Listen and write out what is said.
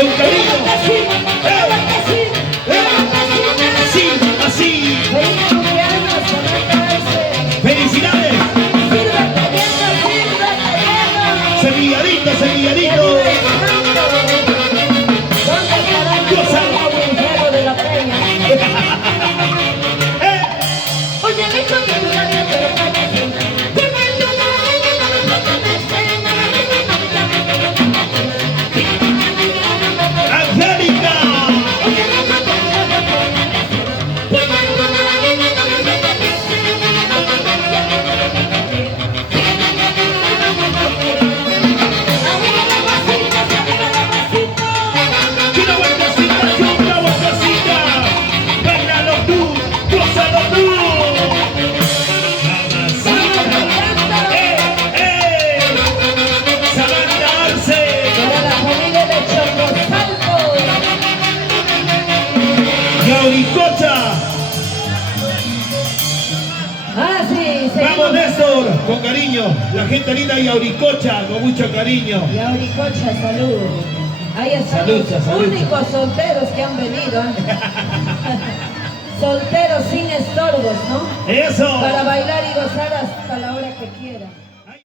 con cariño. Así, así. Feliz cumpleaños, Samantha Arce. Felicidades. Sírvete lleno, sírvete lleno. Semilladito, semilladito. ¿Dónde estará nuestro Wilfredo de la Peña? Oye, me hizo que tu nadie, pero cállate. Angélica. Una vueltecita. Bailalo tú, gózalo tú. Samantha Arce. Para la familia de Chocosalco. Yauricocha. Ah, sí, Vamos, seguimos. Néstor, con cariño. La gente linda de Yauricocha, con mucho cariño. Y Auricocha, salud. Ahí están Salud, los salud. únicos solteros que han venido. Solteros sin estorbos, ¿no? Eso. Para bailar y gozar hasta la hora que quieran.